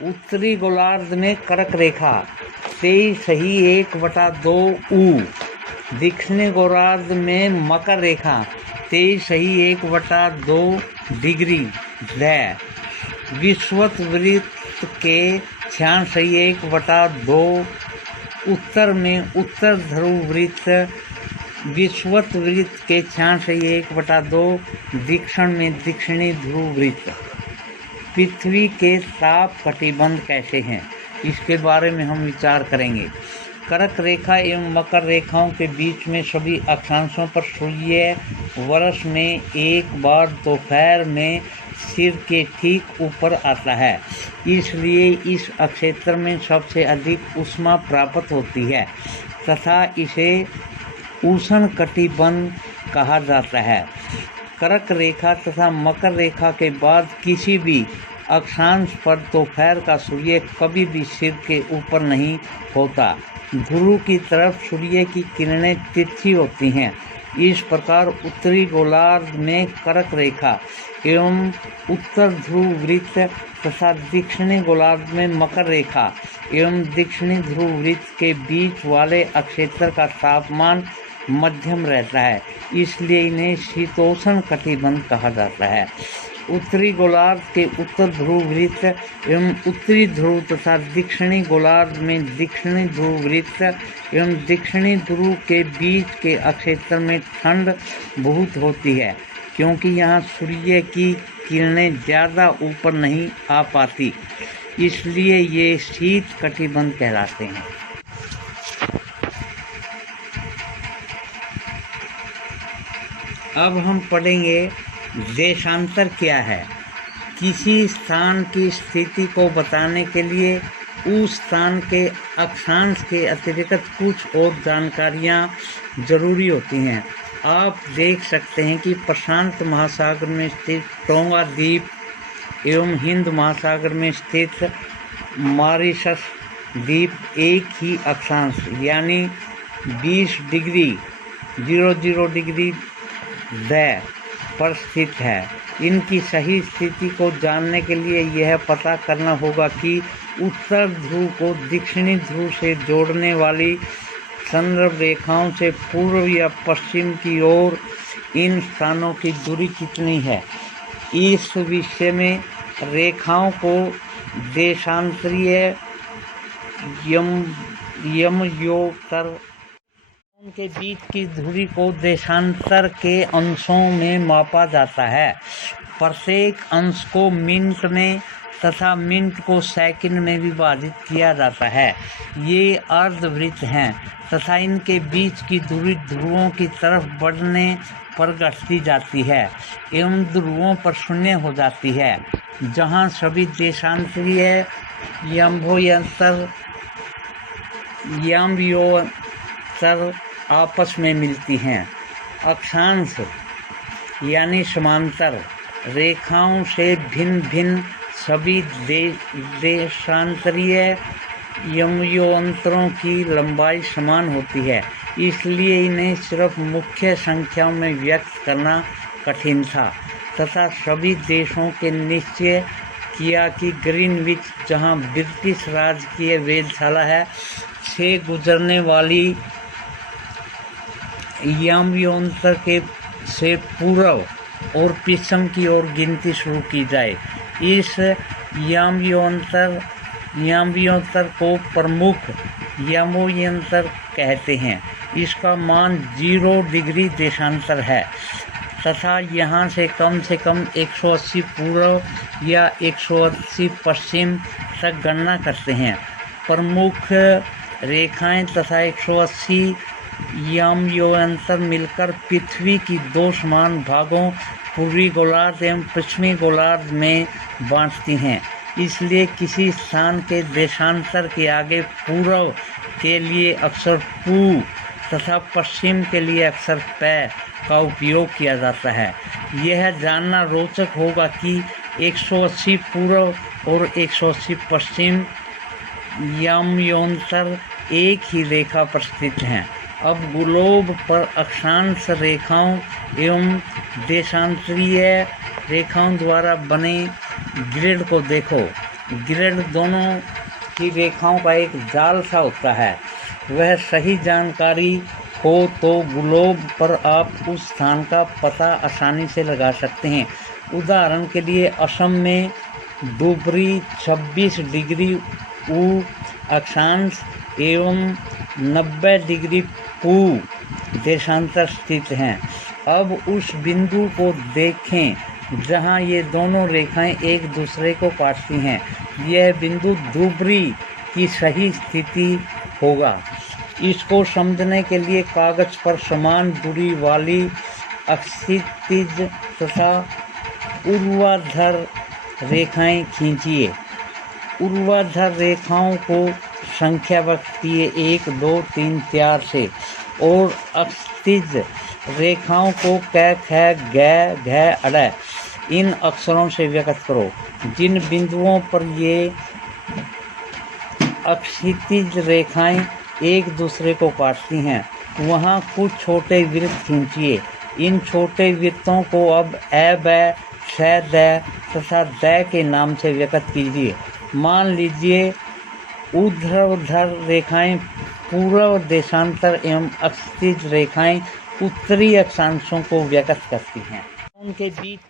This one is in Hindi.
उत्तरी गोलार्ध में कर्क रेखा 23.1/2 ऊ। दक्षिणी गोलार्ध में मकर रेखा 23.1/2 डिग्री ध। विषुवत वृत्त के 66.1/2। उत्तर में उत्तर ध्रुव वृत्त विषुवत वृत्त के 66.1/2। दक्षिण में दक्षिणी ध्रुव वृत्त। पृथ्वी के ताप कटिबंध कैसे हैं, इसके बारे में हम विचार करेंगे। कर्क रेखा एवं मकर रेखाओं के बीच में सभी अक्षांशों पर सूर्य वर्ष में एक बार दोपहर में सिर के ठीक ऊपर आता है, इसलिए इस अक्षेत्र में सबसे अधिक ऊष्मा प्राप्त होती है तथा इसे उष्णकटिबंध कहा जाता है। कर्क रेखा तथा मकर रेखा के बाद किसी भी अक्षांश पर दोपहर का सूर्य कभी भी सिर के ऊपर नहीं होता। ध्रुव की तरफ सूर्य की किरणें तिरछी होती हैं। इस प्रकार उत्तरी गोलार्ध में कर्क रेखा एवं उत्तर ध्रुव वृत्त तथा दक्षिणी गोलार्ध में मकर रेखा एवं दक्षिणी ध्रुव वृत्त के बीच वाले अक्षेत्र का तापमान मध्यम रहता है, इसलिए इन्हें शीतोष्ण कटिबंध कहा जाता है। उत्तरी गोलार्ध के उत्तर ध्रुव वृत्त एवं उत्तरी ध्रुव तथा दक्षिणी गोलार्ध में दक्षिणी ध्रुव वृत्त एवं दक्षिणी ध्रुव के बीच के अक्षेत्र में ठंड बहुत होती है, क्योंकि यहाँ सूर्य की किरणें ज़्यादा ऊपर नहीं आ पाती, इसलिए ये शीत कटिबंध कहलाते हैं। अब हम पढ़ेंगे देशांतर क्या है। किसी स्थान की स्थिति को बताने के लिए उस स्थान के अक्षांश के अतिरिक्त कुछ और जानकारियाँ जरूरी होती हैं। आप देख सकते हैं कि प्रशांत महासागर में स्थित टोंगा द्वीप एवं हिंद महासागर में स्थित मॉरिशस द्वीप एक ही अक्षांश यानी 20°00 द पर स्थित है। इनकी सही स्थिति को जानने के लिए यह पता करना होगा कि उत्तर ध्रुव को दक्षिणी ध्रुव से जोड़ने वाली संदर्भ रेखाओं से पूर्व या पश्चिम की ओर इन स्थानों की दूरी कितनी है। इस विषय में रेखाओं को देशांतरीय यमयोतर के बीच की दूरी को देशांतर के अंशों में मापा जाता है। प्रत्येक अंश को मिनट में तथा मिनट को सेकंड में विभाजित किया जाता है। ये अर्धवृत्त हैं तथा इनके बीच की दूरी ध्रुवों की तरफ बढ़ने पर घटती जाती है एवं ध्रुवों पर शून्य हो जाती है, जहाँ सभी देशांतरीय यमयोतर आपस में मिलती हैं। अक्षांश यानी समांतर रेखाओं से भिन्न भिन्न सभी देशांतरीय यमयोतरों की लंबाई समान होती है, इसलिए इन्हें सिर्फ मुख्य संख्याओं में व्यक्त करना कठिन था तथा सभी देशों के निश्चय किया कि ग्रीनविच, जहां ब्रिटिश राजकीय वेधशाला है, से गुजरने वाली यमयोतर के से पूर्व और पश्चिम की ओर गिनती शुरू की जाए। इस यमयोतर को प्रमुख यमयोतर कहते हैं। इसका मान 0 डिग्री देशांतर है तथा यहाँ से कम 180 पूर्व या 180 पश्चिम तक गणना करते हैं। प्रमुख रेखाएं तथा 180 यमयोतर मिलकर पृथ्वी की 2 समान भागों पूर्वी गोलार्ध एवं पश्चिमी गोलार्ध में बांटती हैं। इसलिए किसी स्थान के देशांतर के आगे पूर्व के लिए अक्षर पू तथा पश्चिम के लिए अक्षर पै का उपयोग किया जाता है। यह जानना रोचक होगा कि 180 पूर्व और 180 पश्चिम यमयोतर एक ही रेखा पर स्थित हैं। अब ग्लोब पर अक्षांश रेखाओं एवं देशांतरीय रेखाओं द्वारा बने ग्रिड को देखो। ग्रिड दोनों की रेखाओं का एक जाल सा होता है। वह सही जानकारी हो तो ग्लोब पर आप उस स्थान का पता आसानी से लगा सकते हैं। उदाहरण के लिए असम में धुबरी 26 डिग्री ऊ अक्षांश एवं 90 डिग्री पू देशांतर स्थित हैं। अब उस बिंदु को देखें जहां ये दोनों रेखाएं एक दूसरे को काटती हैं। यह बिंदु धुबरी की सही स्थिति होगा। इसको समझने के लिए कागज पर समान दूरी वाली क्षैतिज तथा ऊर्ध्वाधर रेखाएं खींचिए। ऊर्ध्वाधर रेखाओं को संख्याबद्ध किए 1, 2, 3, 4 से और क्षैतिज रेखाओं को क, ख, ग, घ, अड़ इन अक्षरों से व्यक्त करो। जिन बिंदुओं पर ये क्षैतिज रेखाएं एक दूसरे को काटती हैं वहाँ कुछ छोटे वृत्त खींचिए। इन छोटे वृत्तों को अब अ, ब, श, द तथा द के नाम से व्यक्त कीजिए। मान लीजिए ऊर्ध्वाधर रेखाएं पूर्व देशांतर एवं क्षैतिज रेखाएं उत्तरी अक्षांशों को व्यक्त करती हैं। उनके बीच